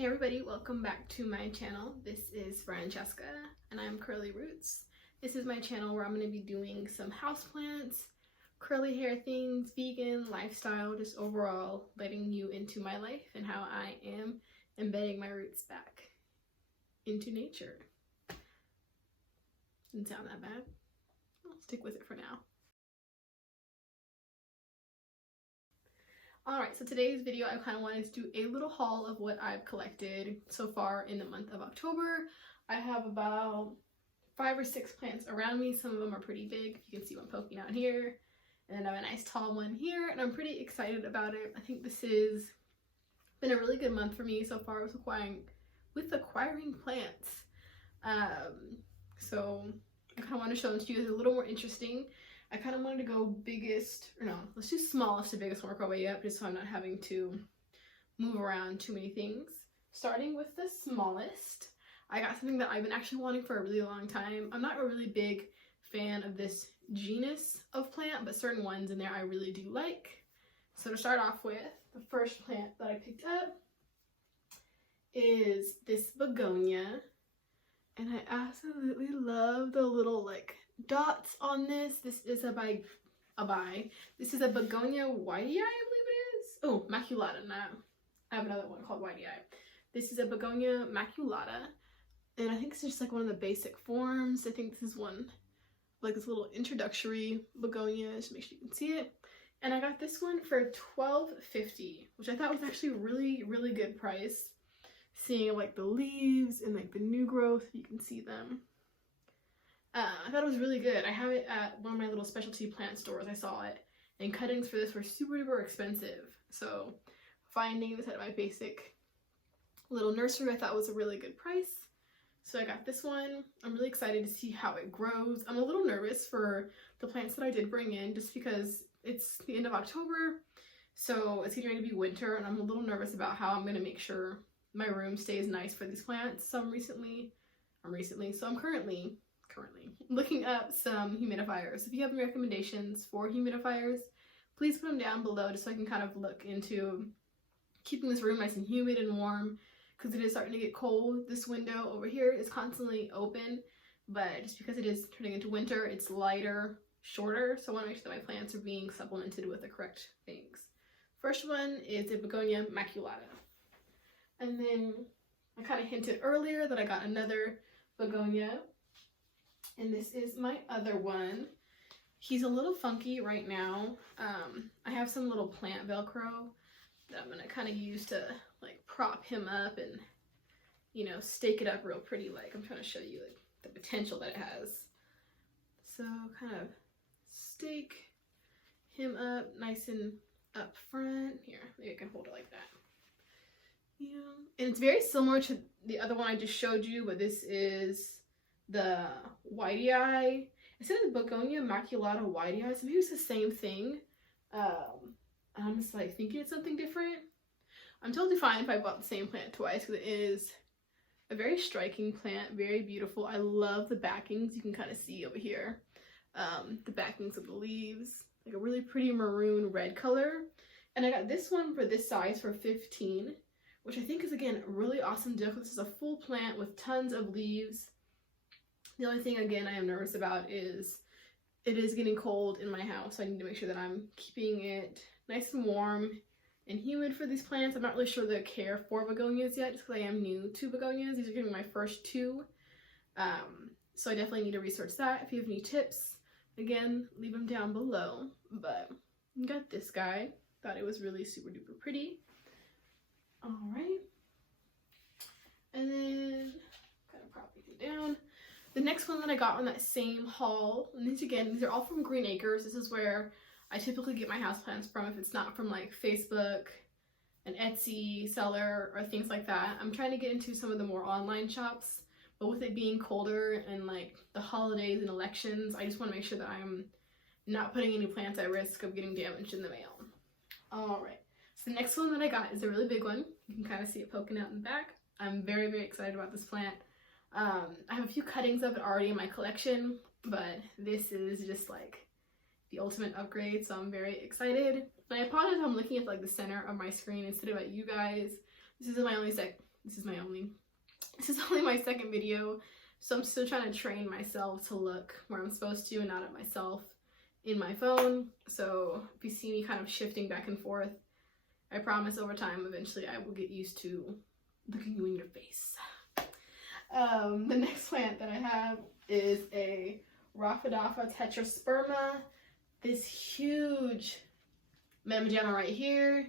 Hey everybody, welcome back to my channel. This is Francesca and I'm Curly Roots. This is my channel where I'm going to be doing some houseplants, curly hair things, vegan, lifestyle, just overall letting you into my life and how I am embedding my roots back into nature. Didn't sound that bad. I'll stick with it for now. Alright, so today's video I kind of wanted to do a little haul of what I've collected so far in the month of October. I have about 5 or 6 plants around me. Some of them are pretty big. You can see one poking out here. And then I have a nice tall one here, and I'm pretty excited about it. I think this has been a really good month for me so far with acquiring plants. So I kind of want to show them to you. It's a little more interesting. I kind of wanted to go let's do smallest to biggest and work our way up just so I'm not having to move around too many things. Starting with the smallest, I got something that I've been actually wanting for a really long time. I'm not a really big fan of this genus of plant, but certain ones in there I really do like. So to start off with, the first plant that I picked up is this begonia. And I absolutely love the little dots on this. This is a This is a begonia whitey eye, I believe it is. Oh, maculata. No, I have another one called whitey eye. This is a begonia maculata, and I think it's just like one of the basic forms. I think this is one like this little introductory begonia. Just make sure you can see it. And I got this one for $12.50, which I thought was actually really good price. Seeing like the leaves and like the new growth, you can see them. I thought it was really good. I have it at one of my little specialty plant stores. I saw it, and cuttings for this were super expensive. So finding this at my basic little nursery I thought was a really good price. So I got this one. I'm really excited to see how it grows. I'm a little nervous for the plants that I did bring in just because it's the end of October, so it's getting ready to be winter, and I'm a little nervous about how I'm going to make sure my room stays nice for these plants. So I'm currently looking up some humidifiers. If you have any recommendations for humidifiers, please put them down below just so I can kind of look into keeping this room nice and humid and warm, because it is starting to get cold. This window over here is constantly open, but just because it is turning into winter, it's lighter, shorter, so I want to make sure that my plants are being supplemented with the correct things. First one is a begonia maculata. And then I kind of hinted earlier that I got another begonia, and this is my other one. He's a little funky right now. I have some little plant velcro that I'm going to kind of use to like prop him up and, you know, stake it up real pretty. Like, I'm trying to show you like the potential that it has. So kind of stake him up nice and up front. Here, maybe I can hold it like that. Yeah, and it's very similar to the other one I just showed you, but this is the whitey eye. Instead of the begonia maculata whitey eye, so maybe it's the same thing. I'm just like thinking it's something different. I'm totally fine if I bought the same plant twice, because it is a very striking plant, very beautiful. I love the backings. You can kind of see over here the backings of the leaves, like a really pretty maroon red color. And I got this one for this size for $15. Which I think is, again, a really awesome deal. This is a full plant with tons of leaves. The only thing, again, I am nervous about is it is getting cold in my house. So I need to make sure that I'm keeping it nice and warm and humid for these plants. I'm not really sure the care for begonias yet, just because I am new to begonias. These are going to be my first 2. So I definitely need to research that. If you have any tips, again, leave them down below. But I got this guy. Thought it was really super duper pretty. Alright, and then kind of propping it down. The next one that I got on that same haul, and these are all from Green Acres. This is where I typically get my houseplants from if it's not from like Facebook, an Etsy seller, or things like that. I'm trying to get into some of the more online shops, but with it being colder and like the holidays and elections, I just want to make sure that I'm not putting any plants at risk of getting damaged in the mail. Alright. So the next one that I got is a really big one. You can kind of see it poking out in the back. I'm very excited about this plant. I have a few cuttings of it already in my collection, but this is just like the ultimate upgrade, so I'm very excited. And I apologize if I'm looking at like the center of my screen instead of at you guys. This is my only This is only my second video, so I'm still trying to train myself to look where I'm supposed to and not at myself in my phone. So if you see me kind of shifting back and forth, I promise over time, eventually I will get used to looking you in your face. The next plant that I have is a Rhaphidophora tetrasperma. This huge mamma right here.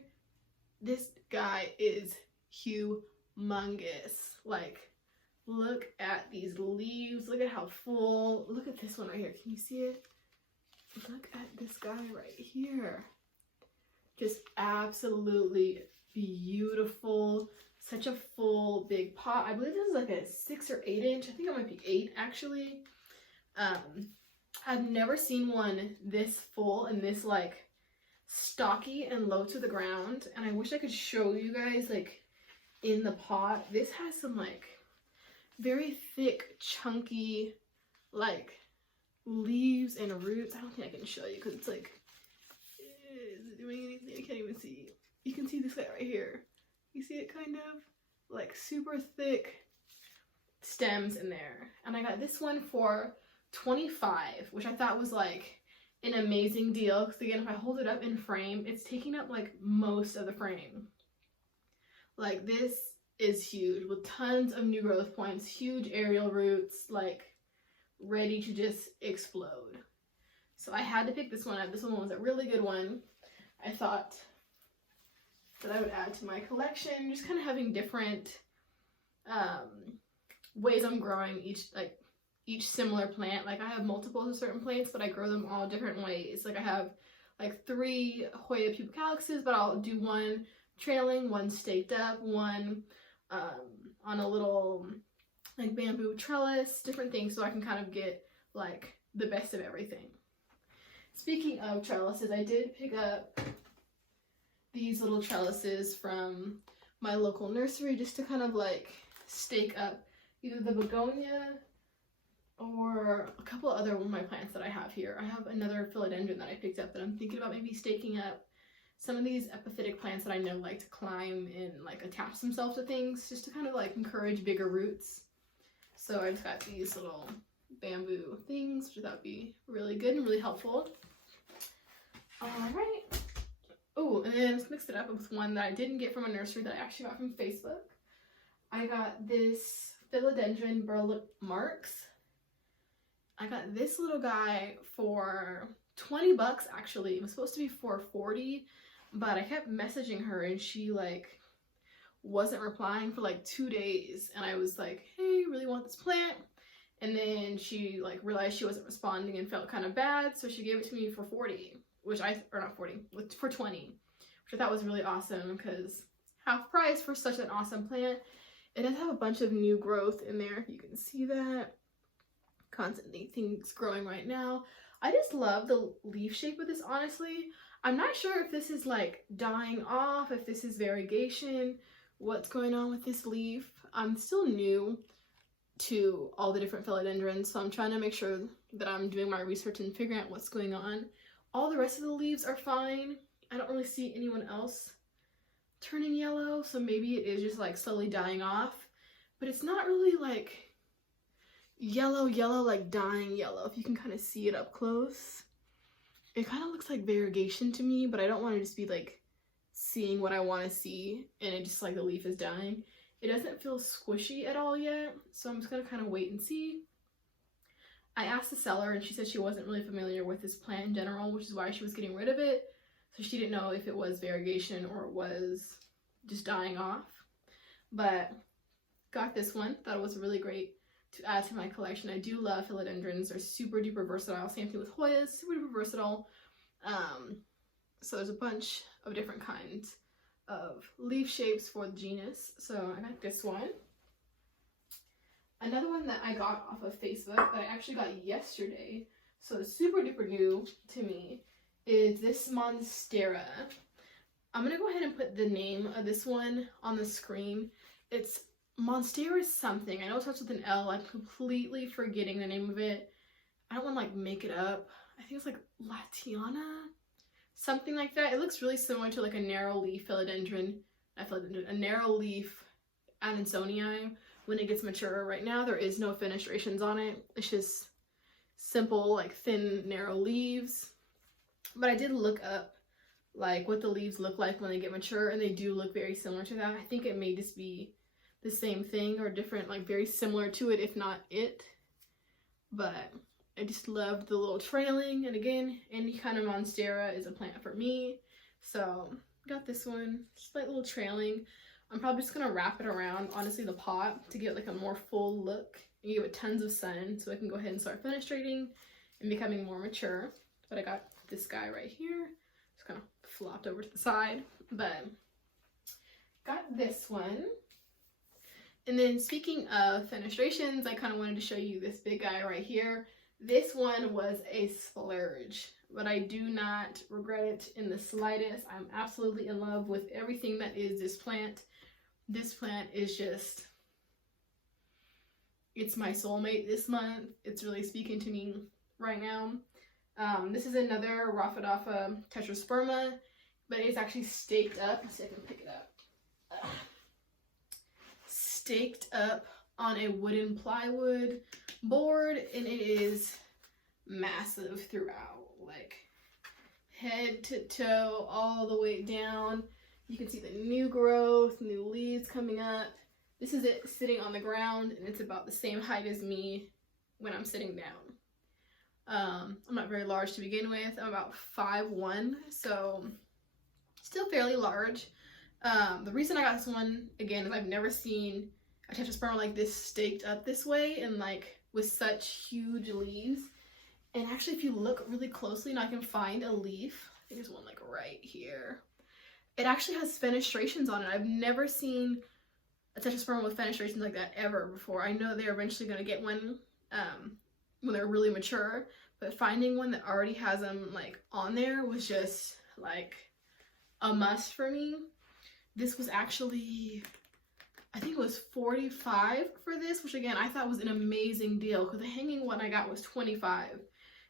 This guy is humongous. Like, look at these leaves. Look at how full. Look at this one right here. Can you see it? Look at this guy right here. Just absolutely beautiful. Such a full big pot. I believe this is like a 6 or 8 inch. I think it might be 8 actually. I've never seen one this full and this like stocky and low to the ground, and I wish I could show you guys like in the pot. This has some like very thick, chunky like leaves and roots. I don't think I can show you because it's like, is it doing anything? I can't even see. You can see this guy right here. You see it kind of like super thick stems in there. And I got this one for $25, which I thought was like an amazing deal because again, if I hold it up in frame, it's taking up like most of the frame. Like, this is huge with tons of new growth points, huge aerial roots, like ready to just explode. So I had to pick this one up. This one was a really good one. I thought that I would add to my collection, just kind of having different ways I'm growing each similar plant. Like, I have multiples of certain plants, but I grow them all different ways. Like, I have like 3 Hoya pubicalyxes, but I'll do one trailing, one staked up, one on a little like bamboo trellis, different things, so I can kind of get like the best of everything. Speaking of trellises, I did pick up these little trellises from my local nursery just to kind of like stake up either the begonia or a couple other of my plants that I have here. I have another philodendron that I picked up that I'm thinking about maybe staking up. Some of these epiphytic plants that I know like to climb and like attach themselves to things just to kind of like encourage bigger roots. So I just got these little bamboo things, which I thought would be really good and really helpful. Alright. Oh, and then let's mix it up with one that I didn't get from a nursery that I actually got from Facebook. I got this philodendron burlap marks. I got this little guy for $20 actually. It was supposed to be for $40, but I kept messaging her and she like wasn't replying for like 2 days, and I was like, hey, really want this plant, and then she like realized she wasn't responding and felt kind of bad, so she gave it to me for 40, for 20, which I thought was really awesome because half price for such an awesome plant. It does have a bunch of new growth in there, if you can see that. Constantly things growing right now. I just love the leaf shape of this, honestly. I'm not sure if this is like dying off, if this is variegation, what's going on with this leaf. I'm still new to all the different philodendrons, so I'm trying to make sure that I'm doing my research and figuring out what's going on. All the rest of the leaves are fine. I don't really see anyone else turning yellow, so maybe it is just like slowly dying off, but it's not really like yellow, like dying yellow. If you can kind of see it up close, it kind of looks like variegation to me, but I don't want to just be like seeing what I want to see and it just like the leaf is dying. It doesn't feel squishy at all yet, so I'm just gonna kind of wait and see. I asked the seller and she said she wasn't really familiar with this plant in general, which is why she was getting rid of it. So she didn't know if it was variegation or it was just dying off. But got this one, thought it was really great to add to my collection. I do love philodendrons. They're super duper versatile. Same thing with Hoyas, super duper versatile. So there's a bunch of different kinds of leaf shapes for the genus. So I got this one. Another one that I got off of Facebook that I actually got yesterday, so it's super duper new to me, is this Monstera. I'm gonna go ahead and put the name of this one on the screen. It's Monstera something. I know it starts with an L. I'm completely forgetting the name of it. I don't want to like make it up. I think it's like Latiana, something like that. It looks really similar to like a narrow leaf philodendron, not philodendron, a narrow leaf Adansonii when it gets mature. Right now there is no fenestrations on it. It's just simple, like thin, narrow leaves. But I did look up like what the leaves look like when they get mature, and they do look very similar to that. I think it may just be the same thing or different, like very similar to it, if not it. But I just loved the little trailing, and again, any kind of monstera is a plant for me. So got this one, just like little trailing. I'm probably just gonna wrap it around, honestly, the pot to get like a more full look and give it tons of sun so I can go ahead and start fenestrating and becoming more mature. But I got this guy right here, just kind of flopped over to the side, but got this one. And then speaking of fenestrations, I kind of wanted to show you this big guy right here. This one was a splurge, but I do not regret it in the slightest. I'm absolutely in love with everything that is this plant. This plant is just, it's my soulmate this month. It's really speaking to me right now. This is another Rhaphidophora tetrasperma, but it's actually staked up. Let's see if I can pick it up. Staked up on a wooden plywood board, and it is massive throughout, like head to toe, all the way down. You can see the new growth, new leaves coming up. This is it sitting on the ground, and it's about the same height as me when I'm sitting down. I'm not very large to begin with. I'm about 5'1", so still fairly large. The reason I got this one, again, is I've never seen a tetrasperma like this staked up this way and like with such huge leaves. And actually, if you look really closely, and I can find a leaf, I think there's one like right here. It actually has fenestrations on it. I've never seen a tetrasperma with fenestrations like that ever before. I know they're eventually going to get one when they're really mature, but finding one that already has them like on there was just like a must for me. This was actually, I think it was $45 for this, which again I thought was an amazing deal because the hanging one I got was $25,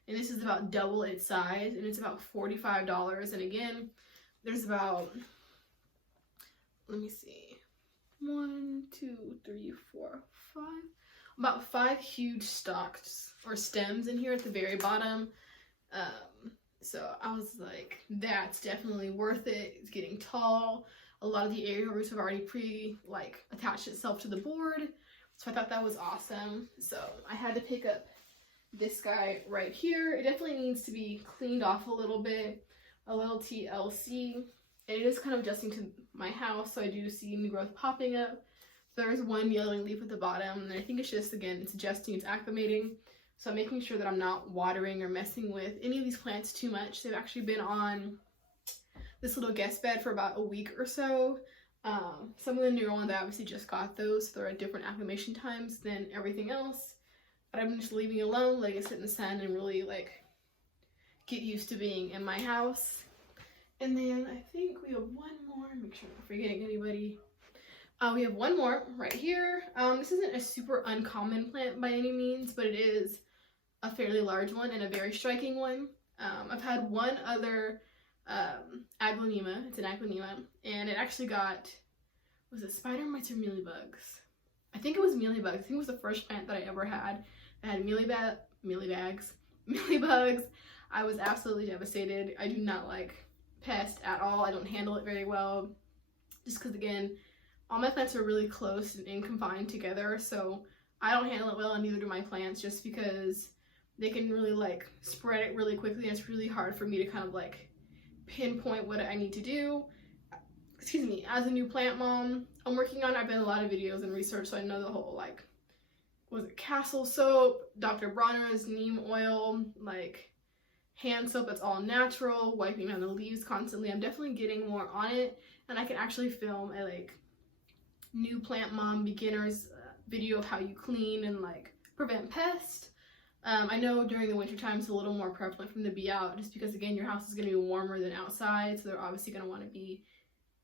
and this is about double its size, and it's about $45. And again, there's about, let me see, 1, 2, 3, 4, 5, about 5 huge stalks or stems in here at the very bottom. So I was like, that's definitely worth it. It's getting tall. A lot of the aerial roots have already attached itself to the board. So I thought that was awesome. So I had to pick up this guy right here. It definitely needs to be cleaned off a little bit, a little TLC. And it is kind of adjusting to my house, so I do see new growth popping up. There's one yellowing leaf at the bottom, and I think it's just, again, it's adjusting, it's acclimating. So I'm making sure that I'm not watering or messing with any of these plants too much. They've actually been on this little guest bed for about a week or so. Some of the newer ones, I obviously just got those, so they're at different acclimation times than everything else. But I'm just leaving it alone, letting it sit in the sun and really like get used to being in my house. And then I think we have one more, make sure I'm not forgetting anybody. We have one more right here. This isn't a super uncommon plant by any means, but it is a fairly large one and a very striking one. I've had one other aglaonema, it's an aglaonema, and it actually got, was it spider mites or mealybugs? I think it was mealybugs. I think it was the first plant that I ever had that had mealybugs. I was absolutely devastated. I do not like pest at all. I don't handle it very well, just because again, all my plants are really close and confined together, so I don't handle it well, and neither do my plants, just because they can really like spread it really quickly, and it's really hard for me to kind of like pinpoint what I need to do. Excuse me. As a new plant mom, I'm working on, I've been a lot of videos and research, so I know the whole like, was it castle soap, Dr. Bronner's neem oil, like hand soap that's all natural, wiping down the leaves constantly. I'm definitely getting more on it, and I can actually film a like new plant mom beginners video of how you clean and like prevent pests. I know during the winter time it's a little more prevalent from the bee out, just because again your house is going to be warmer than outside, so they're obviously going to want to be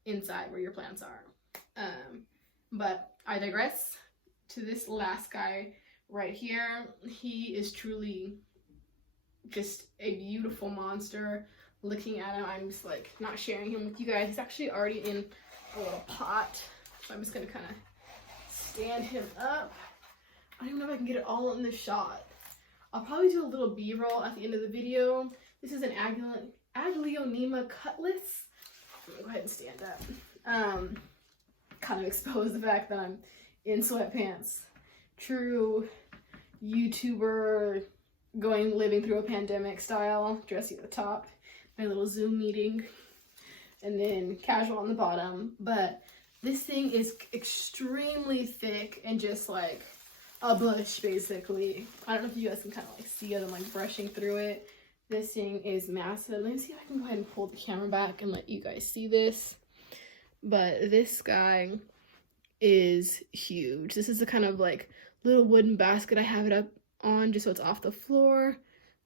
inside where your plants are. But I digress. To this last guy right here, he is truly just a beautiful monster. Looking at him, I'm just like not sharing him with you guys. He's actually already in a little pot, so I'm just gonna kind of stand him up. I don't even know if I can get it all in the shot. I'll probably do a little B-roll at the end of the video. This is an Aglaonema cutlass. I'm gonna go ahead and stand up. Kind of expose the fact that I'm in sweatpants. True YouTuber living through a pandemic style, dressy at the top, my little Zoom meeting, and then casual on the bottom. But this thing is extremely thick and just like a bush, basically. I don't know if you guys can kind of like see it. I'm like brushing through it. This thing is massive. Let me see if I can go ahead and pull the camera back and let you guys see this. But this guy is huge. This is the kind of like little wooden basket I have it up on just so it's off the floor,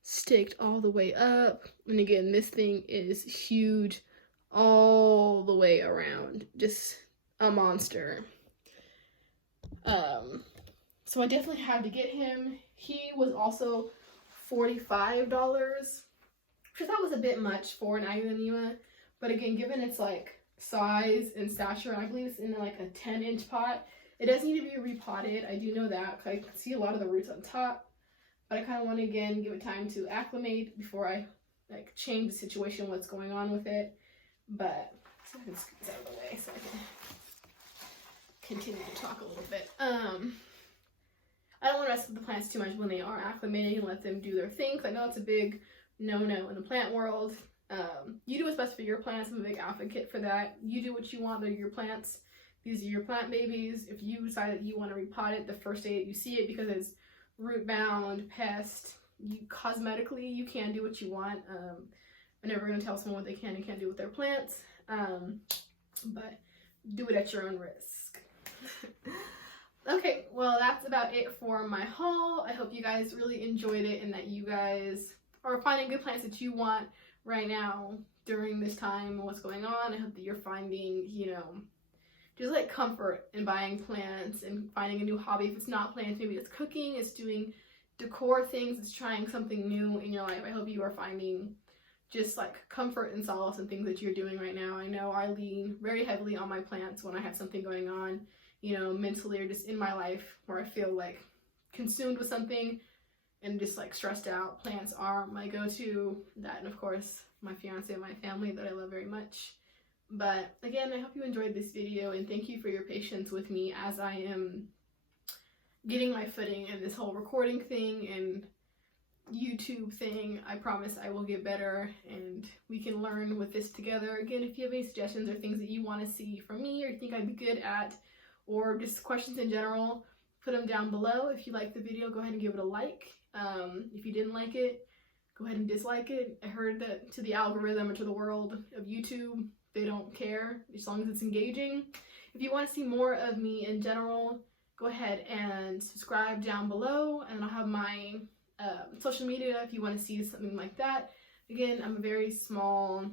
staked all the way up. And again, this thing is huge all the way around. Just a monster. So I definitely had to get him. He was also $45, which I thought was a bit much for an Aglaonema. But again, given its like size and stature, I believe it's in like a 10-inch pot. It does need to be repotted. I do know that because I can see a lot of the roots on top. But I kind of want to again give it time to acclimate before I like change the situation, what's going on with it. But so I can scoot this out of the way so I can continue to talk a little bit. I don't want to mess with the plants too much when they are acclimating and let them do their thing. I know it's a big no-no in the plant world. You do what's best for your plants. I'm a big advocate for that. You do what you want. They're your plants. These are your plant babies. If you decide that you want to repot it the first day that you see it because it's root bound, pest, cosmetically you can do what you want. I'm never going to tell someone what they can and can't do with their plants. But do it at your own risk. Okay, well that's about it for my haul. I hope you guys really enjoyed it and that you guys are finding good plants that you want right now during this time and what's going on. I hope that you're finding, you know, just like comfort in buying plants and finding a new hobby. If it's not plants, maybe it's cooking, it's doing decor things, it's trying something new in your life. I hope you are finding just like comfort and solace in things that you're doing right now. I know I lean very heavily on my plants when I have something going on, you know, mentally or just in my life where I feel like consumed with something and just like stressed out. Plants are my go-to. That and of course my fiance and my family that I love very much. But again, I hope you enjoyed this video and thank you for your patience with me as I am getting my footing in this whole recording thing and YouTube thing. I promise I will get better and we can learn with this together. Again, if you have any suggestions or things that you want to see from me or you think I'd be good at, or just questions in general, put them down below. If you liked the video, go ahead and give it a like. If you didn't like it, go ahead and dislike it. I heard that to the algorithm or to the world of YouTube, they don't care as long as it's engaging. If you want to see more of me in general, go ahead and subscribe down below, and I'll have my social media if you want to see something like that. Again, I'm a very small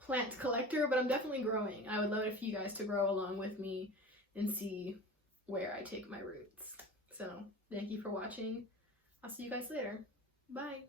plant collector, but I'm definitely growing. I would love it for you guys to grow along with me and see where I take my roots. So thank you for watching. I'll see you guys later. Bye.